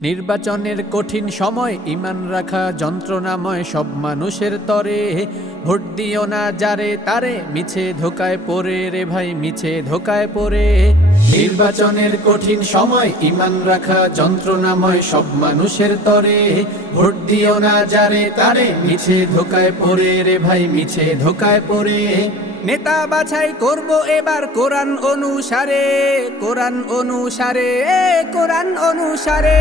নির্বাচনের কঠিন সময় ঈমান রাখা যন্ত্রণাময় সব মানুষের তরে। ভোট দিও না যারে তারে, মিছে ধোকায় পড়ে রে ভাই, মিছে ধোকায় পড়ে। নির্বাচনের কঠিন সময় ঈমান রাখা যন্ত্রণাময় সব মানুষের তরে। ভোট দিও না যারে তারে, মিছে ধোকায় পড়ে রে ভাই, মিছে ধোকায় পড়ে। নেতা বাছাই করব এবার কোরআন অনুসারে, কোরআন অনুসারে, কোরআন অনুসারে।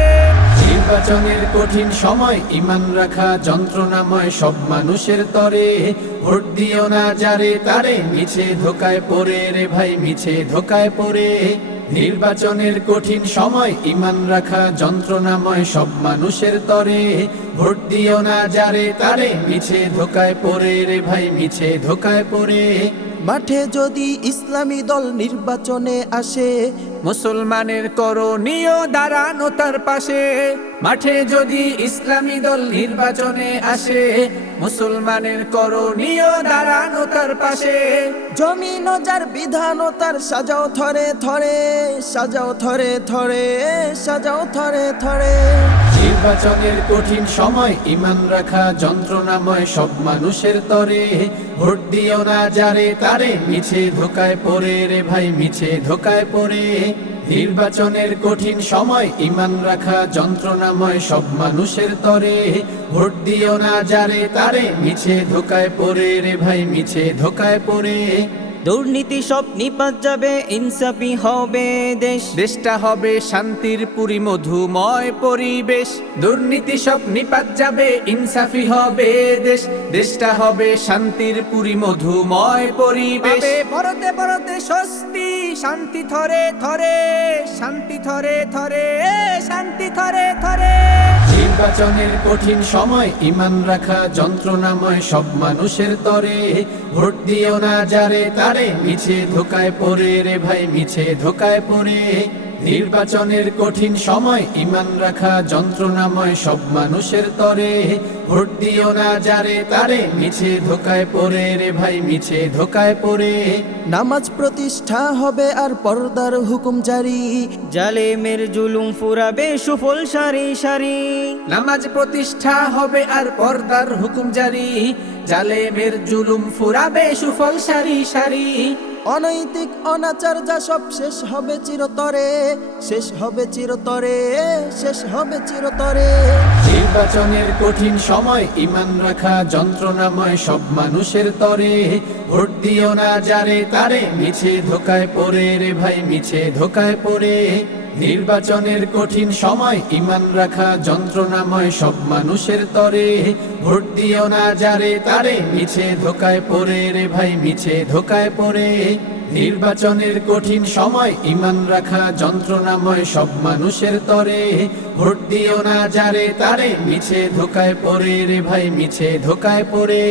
নির্বাচনের কঠিন সময় ঈমান রাখা যন্ত্রণাময় সব মানুষের তরে। ভোট দিও না যারে তারে, মিছে ধোকায় পড়ে রে ভাই, মিছে ধোকায় পড়ে। নির্বাচনের কঠিন সময় ঈমান রাখা যন্ত্রণাময় সব মানুষের তরে। ভোট দিও না যারে তারে, মিছে ধোকায় পড়ে রে ভাই, মিছে ধোকায় পড়ে। মাঠে যদি ইসলামী দল নির্বাচনে আসে, মুসলমানের করণীয় দাঁড়ানো তার পাশে। মাঠে যদি ইসলামী দল নির্বাচনে আসে, মুসলমানের করণীয় দাঁড়ানো তার পাশে। জমিন ও যার বিধান ও তার সাজাও থরে থরে, সাজাও থরে থরে, সাজাও থরে থরে। নির্বাচনের কঠিন সময় ঈমান রাখা যন্ত্রণাময় সব মানুষের তরে। ভোট দিও না যারে তারে, মিছে ধোকায় পড়ে রে ভাই, মিছে ধোকায় পড়ে। নির্বাচনের কঠিন সময় ঈমান রাখা যন্ত্রণাময় সব মানুষের তরে। ভোট দিও না যারে তারে, মিছে ধোকায় পড়ে রে ভাই, মিছে ধোকায় পড়ে। দুর্নীতি সব নিপাত যাবে, ইনসাফি হবে দেশ। দেশটা হবে শান্তির পুরী মধুময় পরিবেশ। দুর্নীতি সব নিপাত যাবে, ইনসাফি হবে দেশ। দেশটা হবে শান্তির পুরী মধুময় পরিবেশ। পরতে পরতে স্বস্তি, শান্তি থরে থরে, শান্তি থরে থরে, শান্তি থরে থরে। নির্বাচনের কঠিন সময় ঈমান রাখা যন্ত্রণাময় সব মানুষের তরে। ভোট দিও না যারে তারে, মিছে ধোকায় পড়ে রে ভাই, মিছে ধোকায় পড়ে। নির্বাচনের কঠিন সময় ঈমান রাখা যন্ত্রণাময় সব মানুষের তরে। ভোট দিও না যারে তারে, মিছে ধোকায় পড়ে রে ভাই, মিছে ধোকায় পড়ে। নামাজ প্রতিষ্ঠা হবে আর পর্দার হুকুম জারি, জালেমের জুলুম ফুরাবে সুফল সারি সারি। নামাজ প্রতিষ্ঠা হবে আর পর্দার হুকুম জারি, জালেমের জুলুম ফুরাবে সুফল সারি সারি। অনৈতিক অনাচার যা সব শেষ হবে চিরতরে, শেষ হবে চিরতরে, শেষ হবে চিরতরে। নির্বাচনের কঠিন সময় ঈমান রাখা যন্ত্রণাময় সব মানুষের তরে। ভোট দিও না যারে তারে, মিছে ধোকায় পড়ে রে ভাই, মিছে ধোকায় পড়ে। নির্বাচনের কঠিন সময় ঈমান রাখা যন্ত্রণাময় সব মানুষের তরে। ভোট দিও না যারে তারে, মিছে ধোকায় পড়ে রে ভাই, মিছে ধোকায় পড়ে। নির্বাচনের কঠিন সময় ঈমান রাখা যন্ত্রণাময় সব মানুষের তরে। ভোট দিও না যারে তারে, মিছে ধোকায় পড়ে রে ভাই, মিছে ধোকায় পড়ে।